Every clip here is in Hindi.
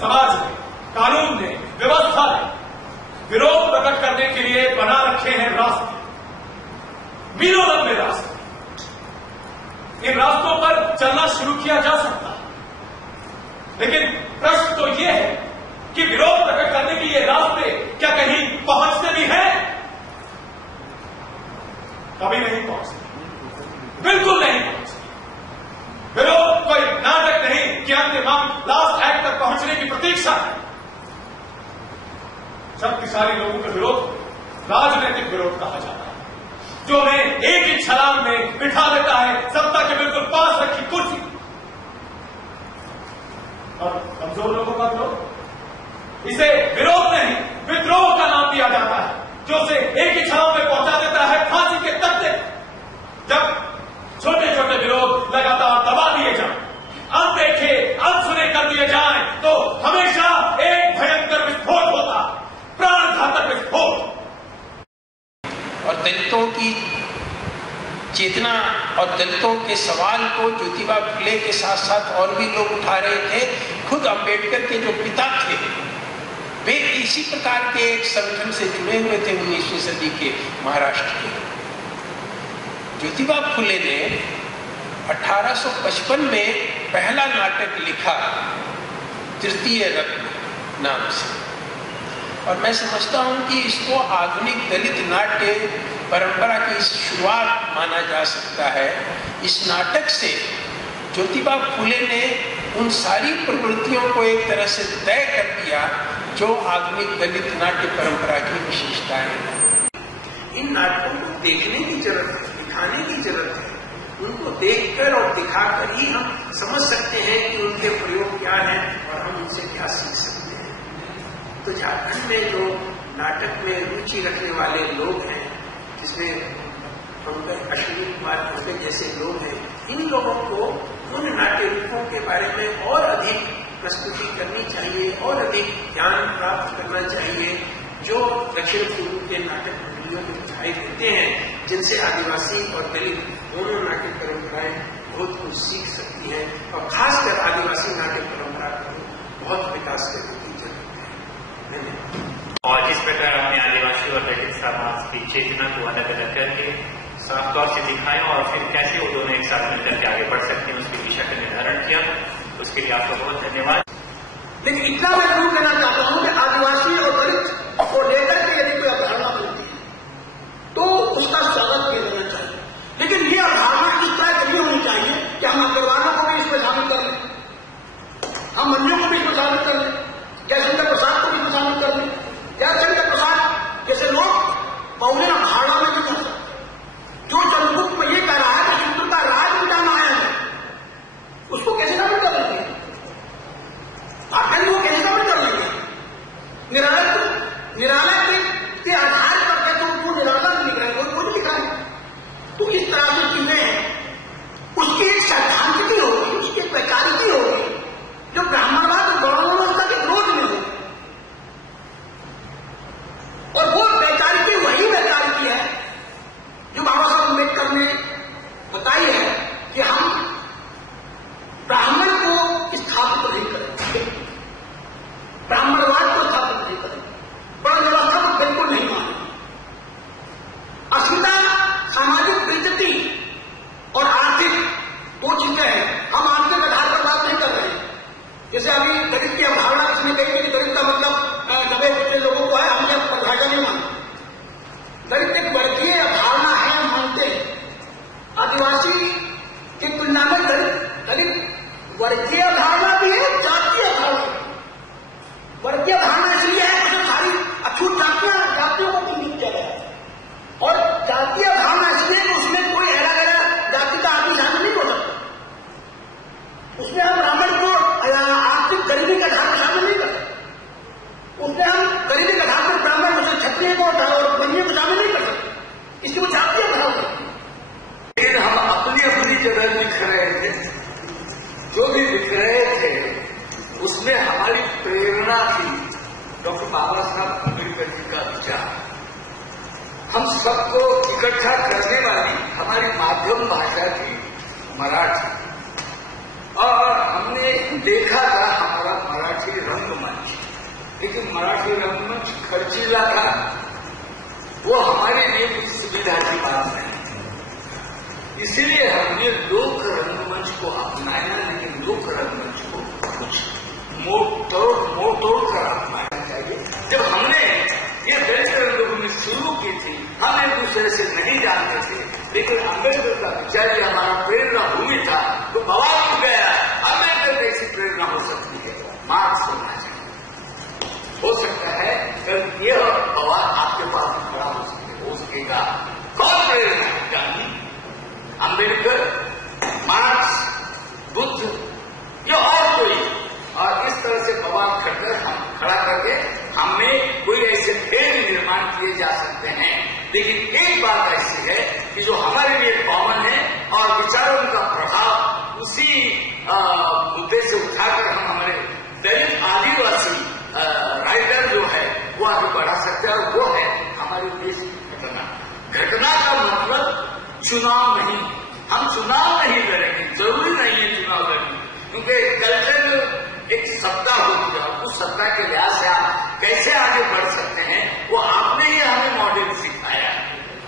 समाज ने, कानून ने, व्यवस्था ने विरोध प्रकट करने के लिए बना रखे हैं रास्ते, मीलों लंबे रास्ते। इन रास्तों पर चलना शुरू किया जा सकता है, लेकिन प्रश्न तो यह है कि विरोध प्रकट करने के ये रास्ते क्या कहीं पहुंचते भी हैं? कभी नहीं पहुंचते, बिल्कुल नहीं पहुंचते। विरोध कोई नाटक नहीं कि अंतिम लास्ट एक्ट तक पहुंचने की प्रतीक्षा है। शक्तिशाली लोगों का विरोध राजनीतिक विरोध कहा जाता है, जो उन्हें एक ही छलांग में बिठा देता है सत्ता के बिल्कुल पास रखी कुर्सी। और कमजोर लोगों का विरोध, इसे विरोध नहीं विद्रोह का नाम दिया जाता है, जो उसे एक ही छलांग में पहुंचा देता है फांसी के तख्ते। जब छोटे छोटे विरोध लगातार दबा दिए जाएं, अनदेखे अनसुने कर दिए जाएं, तो हमेशा एक भयंकर विस्फोट होता, प्राण घातक विस्फोट। और दलितों की चेतना और दलितों के सवाल को ज्योतिबा फुले के साथ साथ और भी लोग उठा रहे थे। खुद अंबेडकर के जो पिता थे वे इसी प्रकार के एक संगठन से जुड़े हुए थे 19वीं सदी के महाराष्ट्र के। ज्योतिबा फुले ने 1855 में पहला नाटक लिखा तृतीय रत्न नाम से, और मैं समझता हूं कि इसको आधुनिक दलित नाट्य परंपरा की शुरुआत माना जा सकता है। इस नाटक से ज्योतिबा फुले ने उन सारी प्रवृत्तियों को एक तरह से तय कर दिया जो आधुनिक दलित नाट्य परंपरा की विशेषताएं हैं। इन नाटकों को देखने की जरूरत है, दिखाने की जरूरत है। उनको देखकर और दिखाकर ही हम समझ सकते हैं कि उनके प्रयोग क्या हैं और हम उनसे क्या सीख सकते हैं। तो झारखंड में जो नाटक में रुचि रखने वाले लोग हैं, जिसमें अश्विनी कुमार खड़गे जैसे लोग हैं, इन लोगों को उन नाट्य रूपों के बारे में और अधिक प्रस्तुति करनी चाहिए और अधिक ज्ञान प्राप्त करना चाहिए, जो दक्षिण पूर्व के नाटक मंडलियों में दिखाई देते हैं, जिनसे आदिवासी और दलित दोनों नाट्य परंपराएं बहुत कुछ सीख सकती हैं, और खासकर आदिवासी नाट्य परंपरा को बहुत विकास करने की जरूरत है। और जिस प्रकार अपने आदिवासी और दलित समाज की चेतना को अलग अलग करके साफ तौर से दिखाया और फिर कैसे वो दोनों एक साथ मिलकर के आगे बढ़ सकते हैं उसकी दिशा का निर्धारण किया, उसके लिए आपका बहुत धन्यवाद। लेकिन इतना मैं जरूर कहना चाहता हूं कि आदिवासी और दलित को लेकर के यदि कोई अवधारणा बनती है तो उसका स्वागत किया जाना चाहिए, लेकिन ये अवधारणा इस तरह की नहीं होनी चाहिए कि हम अग्रवालों को भी इसमें शामिल कर लें, हम मंडियों को भी इसमें शामिल कर लें, जयशंकर प्रसाद को भी इसमें शामिल कर लें। जयशंकर प्रसाद जैसे लोग पौने अवधारणा में नहीं कर सकते, जो जमबुक में ये कह रहा है कि हिंदू का राज मिटाना आया है, उसको कैसे शामिल कर लेंगे? आखिर वो कैसे शामिल कर लेंगे? निराला के आधार पर कहते हैं वो निराला नहीं लिख रहे, वो नहीं लिखा है। तो इस तरह की चीजें उसकी एक सैद्धांतिकी होगी, उसकी एक वैचारिकी होगी, जो ब्राह्मणवाद और गौरव व्यवस्था के विरोध में होगी। और वो वैचारिकी वही वैचारिकी है जो बाबा साहब अम्बेडकर ने बताई है कि हम ब्राह्मण को स्थापित नहीं करेंगे, ब्राह्मणवाद को स्थापित नहीं करेंगे, वर्ण व्यवस्था को बिल्कुल नहीं मानेंगे। अस्मिता, सामाजिक बेइज्जती और आर्थिक दो चीजें हैं। हम आर्थिक आधार पर बात नहीं कर रहे हैं। जैसे अभी दलित की अवधारणा इसमें कही कि दलित का मतलब दबे कुचले लोगों को है, हमने परिभाषा नहीं मानी। दलित एक वर्गीय अवधारणा है, हम मानते हैं। आदिवासी की तुलना में दलित वर्गीय अवधारणा भी है, जातीय अवधारणा। वर्गीय अवधारणा इसलिए है कि सारी अछूत जातियों को चिन्हित किया गया है, और जातीय अवधारणा इसलिए कि उसमें कोई अलग अलग जाति का आदमी शामिल नहीं हो सकता। उसमें हम ब्राह्मण को आर्थिक गरीबी के आधार पर शामिल नहीं कर सकते, उसमें हम गरीबी के आधार पर ब्राह्मण उसे क्षत्रिय को और बनिए को शामिल नहीं कर सकते, इसलिए वो जातीय अवधारणा। लेकिन हम अपनी अपनी जगह लिख रहे थे, जो भी लिख रहे थे उसमें हमारी प्रेरणा थी डॉक्टर बाबा साहब अम्बेडकर जी का विचार। हम सबको इकट्ठा करने वाली हमारी माध्यम भाषा थी मराठी, और हमने देखा था हमारा मराठी रंग लेकिन मराठी रंगमंच खर्चीला था, वो हमारे लिए कुछ सुविधा की बात नहीं। इसीलिए हमने लोक रंगमंच को अपनाया, लेकिन लोक रंगमंच को कुछ मोड़ तोड़ कर अपनाना चाहिए। जब हमने ये दलित रंगभूमि शुरू की थी, हम एक दूसरे से नहीं जानते थे, लेकिन अम्बेडकर का विचार ये हमारा प्रेरणा भूमि था, तो बवाल हो गया। अम्बेडकर कैसी प्रेरणा हो सकती है? मार्क्स होना चाहिए। हो सकता है कि यह बवाल आपके पास खड़ा हो सकेगा। कौन प्रेरणा? गांधी, अम्बेडकर, मार्क्स, बुद्ध या और कोई। और इस तरह से बवाल खड़ा करके हमें कोई ऐसे भेद निर्माण किए जा सकते हैं। लेकिन एक बात ऐसी है कि जो हमारे लिए कॉमन है और विचारों का प्रभाव उसी मुद्दे से उठाकर हम हमारे दलित आदिवासी राइटर जो है वो आगे बढ़ा सकते हैं, और वो है हमारे देश की घटना। घटना का मतलब चुनाव नहीं। हम चुनाव नहीं लड़ेंगे, जरूरी नहीं है चुनाव लड़ने, क्योंकि कल्चर एक सत्ता होती है, उस सत्ता के लिहाज से आप कैसे आगे बढ़ सकते हैं वो आपने ही हमें मॉडल सिखाया।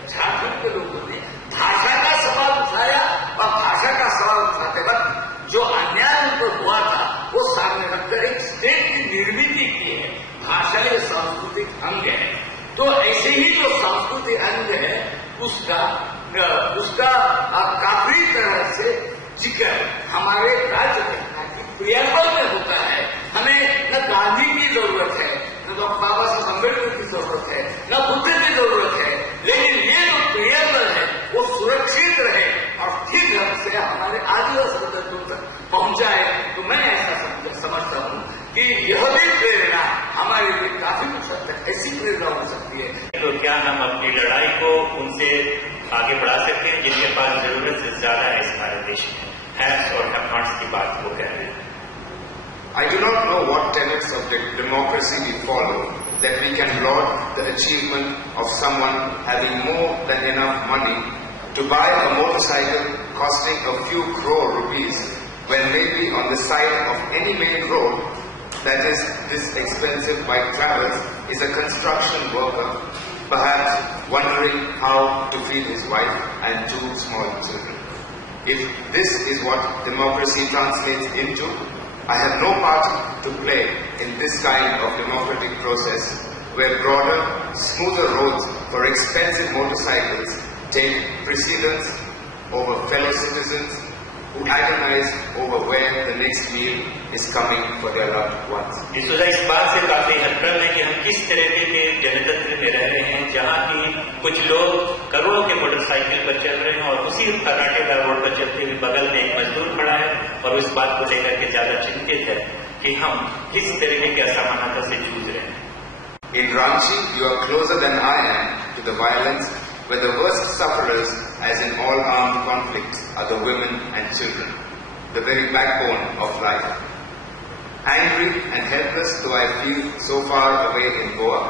झारखंड के लोगों ने भाषा का सवाल उठाया, और भाषा का सवाल उठाते वक्त जो अन्याय उन पर हुआ था वो सामने रखकर एक स्टेट की निर्मित की है। भाषा ये सांस्कृतिक अंग है, तो ऐसे ही जो सांस्कृतिक अंग है उसका काफी तरह से जिक्र हमारे राज्य घटना की प्रियम्बल में होता है। हमें न गांधी की जरूरत है, न डॉक्टर बाबा साहब अम्बेडकर की जरूरत है, न बुद्ध की जरूरत है, लेकिन ये जो प्रियम्बल है वो सुरक्षित रहे और ठीक ढंग से हमारे आदिवासी बच्चों तक पहुंचाए। तो मैं ऐसा समझता हूँ कि यह भी प्रेरणा हमारे लिए काफी कुछ हद तक ऐसी प्रेरणा हो सकती है। तो क्या हम अपनी लड़ाई को उनसे आगे बढ़ा सकते हैं जिनके पास जरूरत से ज्यादा है इस भारत देश में? हैव्स और हैव नॉट्स की बात वो कह रहे हैं। I do not know what tenets of the democracy we follow that we can laud the achievement of someone having more than enough money to buy a motorcycle costing a few crore rupees when maybe on the side of any main road that is this expensive bike travels is a construction worker, perhaps wondering how to feed his wife and 2 small children. If this is what democracy translates into, I have no part to play in this kind of democratic process where broader, smoother roads for expensive motorcycles take precedence over fellow citizens who agonize over where the next meal is coming for their loved ones. इस बात से काफी हटकर है कि हम किस तरह के जनतंत्र में रह रहे हैं जहाँ की कुछ लोग करोड़ों के मोटरसाइकिल पर चल रहे हैं और उसी कर्नाटक रोड पर चलते हुए बगल में एक मजदूर खड़ा है और इस बात को लेकर के ज्यादा चिंतित है कि हम किस तरह की असमानता से जूझ रहे हैं। In Ranchi, you are closer than I am to the violence, where the worst sufferers, as in all armed conflicts, are the women and children, the very backbone of life. Angry and helpless though I feel so far away in Goa,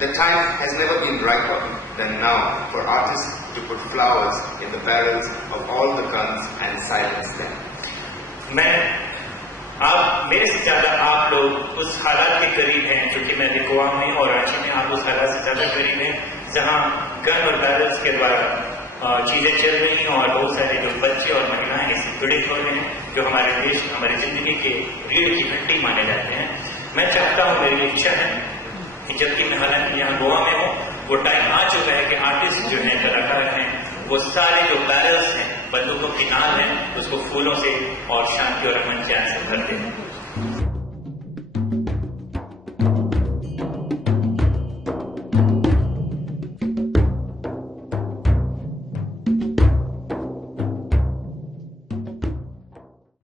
the time has never been riper than now for artists to put flowers in the barrels of all the guns and silence them. मेरे से ज्यादा आप लोग उस हालात के करीब हैं, क्योंकि मैं गोवा में और रांची में आप उस हालात से ज्यादा करीब हैं जहां गन और बैरल्स के द्वारा चीजें चल रही हैं और बहुत सारे जो बच्चे और महिलाएं इससे पीड़ित हो रहे हैं, जो हमारे देश हमारी जिंदगी के रीढ़ की हड्डी माने जाते हैं। मैं चाहता हूं, मेरी इच्छा है कि जबकि मैं हालांकि यहाँ गोवा में हूँ, वो टाइम आ चुका है कि आर्टिस्ट जो है, कलाकार हैं, वो सारे जो बैरल्स हैं, बंदूकों की नाल है, उसको फूलों से और शांति और अमन चैन से भर दें।